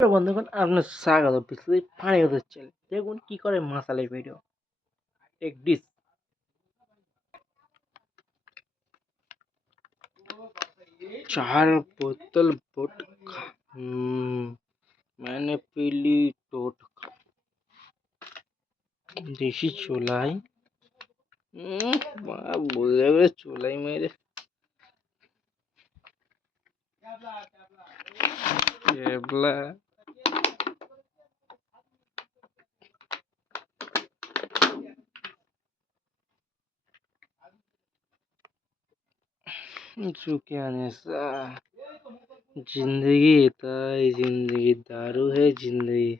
তো বন্ধুগণ আপনার স্বাগত পৃথিবীর পানিগত চ্যানেল। দেখুন কি করে মাসালে ভিডিও एक डिश। 4 बोतल वोडका। मैंने पी ली टोटका। देसी चुलाई बोले हुए चुलाई मेरे केबला चुके आने सा जिंदगी जिंदगी दारू है जिंदगी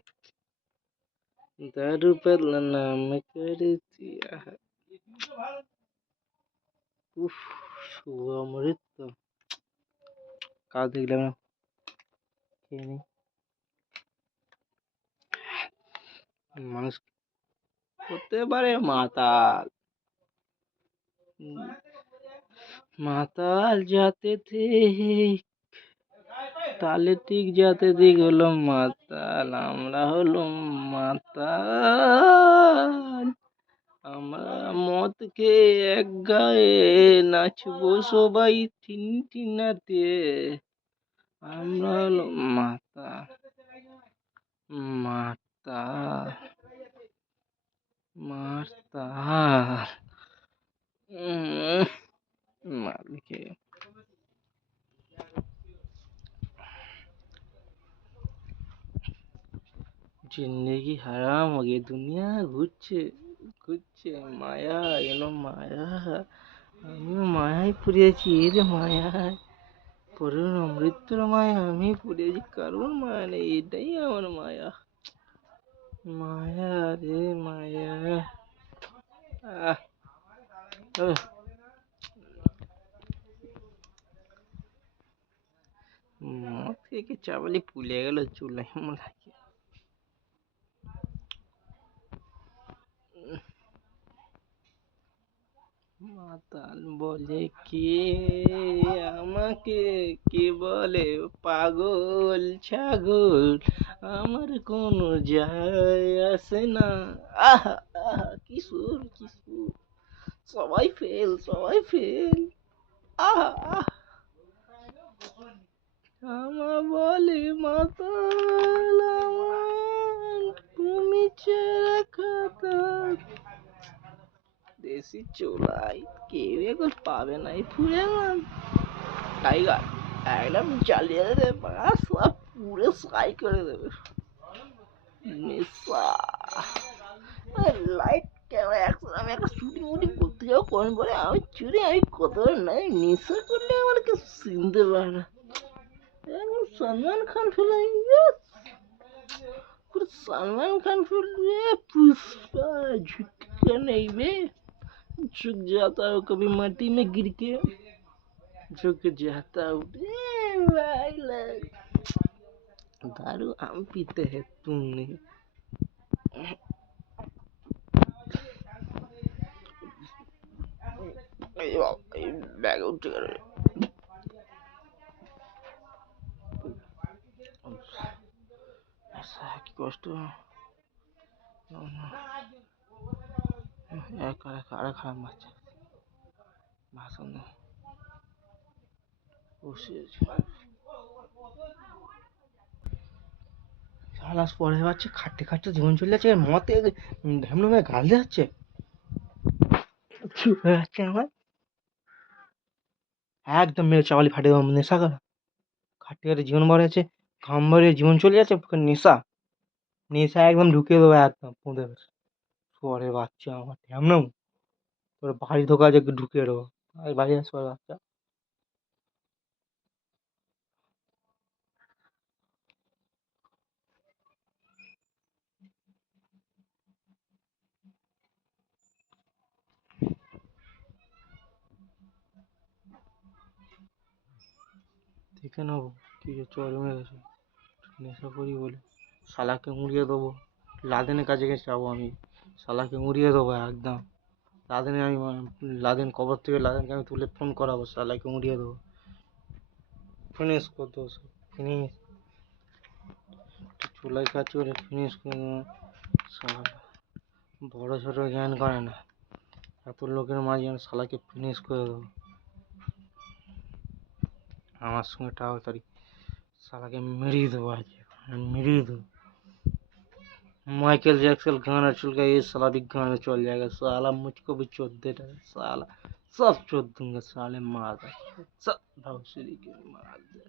दारू पर नाम कर दिया है। उफ अमृत तो का देखलाম না খেয়ে নি মানুষ হতে পারে माताल माताल जाते थे তালে ঠিক যাতে দিক হলো মাতাল আমরা হলাম মাতাল আমরা মদ খেয়ে এক গায়ে নাচবো সবাই ঠিনঠিনাতে আমরা হলো মাতাল মাতাল মাতাল মালিকে जिंदगी हराम हो गई दुनिया घुरছে ঘুরছে মায়া এলো মায়া আমিও মায়ায় পড়েছি রে মায়ায় পড়ুন মৃত্যুর মায়া আমি পড়েছি কারণ মায়া নেই এটাই আমার মায়া মায়া রে মায়া মদ থেকে চাবলি ফুলে গেল চুলাই মোলাই মাতাল বলে কে আমাকে কে বলে পাগল ছাগল আমার কোনো যায় আসে না আহা আহা কি সুর সবাই ফেল আহা আহা আমার বলে মাতাল আমার তুমি ছেড়ে খাতা দেশি চোলাই কেউ এখন পাবে না এই ফুলে টাইগার একদম জ্বালিয়ে দেবে বাস সব পুরো সাই করে দেবে নেশা লাইট ক্যামেরা অ্যাকশন আমি একটা শুটিং উটিং করতে যাবো কখন পরে আমি চুরি আমি কত নাই নেশা করলে আমার কেউ চিনতে পারে না একদম সলমান খান ফিল্ম পুরো सलमान खान फिल्म पुष्पा झुकता नहीं बे झुक जाता हूँ कभी माटी में गिर के झुक जाता हूँ भाई दारू हम पीते हैं तुम नहीं बैग उठ कर কি কষ্ট আরে খারাপ বাচ্চা ভাষণ সালাস পরে যাচ্ছে খাটতে খাটতে জীবন চলে যাচ্ছে মতে ঢেমনো হয়ে গাল যাচ্ছে যাচ্ছে আমার একদম মেরে চাওয়ালি ফাটে নেশা করা খাটতে খাটতে জীবন ভরে আছে ঘাম ভরে জীবন চলে যাচ্ছে নেশা নেশা একদম ঢুকিয়ে দেবো একদম পুঁতে পরে বাচ্চা আমার ঢেমনো তোর বাড়ি ঢোকা যে ঢুকিয়ে দেবো বাড়ি আসবার বাচ্চা দেখে নেবো কি চর মেরে গেছে নেশা করি বলে শালাকে মুড়িয়ে দেবো লাদেনের কাছে গেছে যাবো আমি শালাকে মুড়িয়ে দেবো একদম লাদেনে আমি লাদেন কবর থেকে লাদেনকে আমি তুলে ফোন করাবো শালাকে মুড়িয়ে দেবো ফিনিশ করতে ফিনিশ চুলায় কাজ করে ফিনিশ করে দেবো। শালা বড় ছোট জ্ঞান করে না, এত লোকের মাঝে আমি শালাকে ফিনিশ করে দেবো। আমার সঙ্গে তাড়াতাড়ি শালাকে মেরিয়ে দেবো, আজকে मेरी दो। माइकल जैक्सन गाना चल गया, ये साला भी गाना चल जाएगा। साला मुझको भी चोद दे रहा है साला, सब चोद दूंगा साले, मार दे सब भौसरी के मार दे।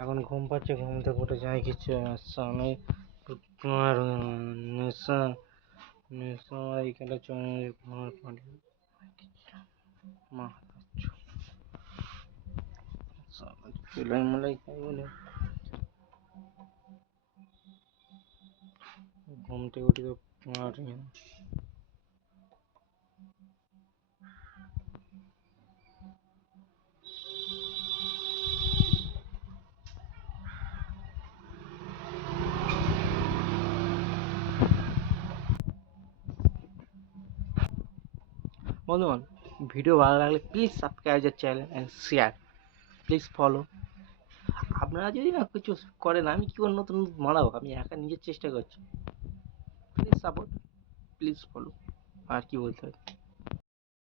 এখন ঘুম পাচ্ছে, ঘুম থেকে উঠে যায় কিছু সামনে তোমার নেশা নেশা এইখানে চলে ঘুমার পানি মা চুলাই মুলাই খাই বলে ঘুম থেকে উঠে তো বন্ধুগণ, ভিডিও ভালো লাগলে please subscribe the channel and share, please follow. আপনারা যদি না কিছু করেন, আমি কি করে নতুন বানাবো? আমি একা নিজের চেষ্টা করছি। Please support, please follow. আর কি বলতে হবে?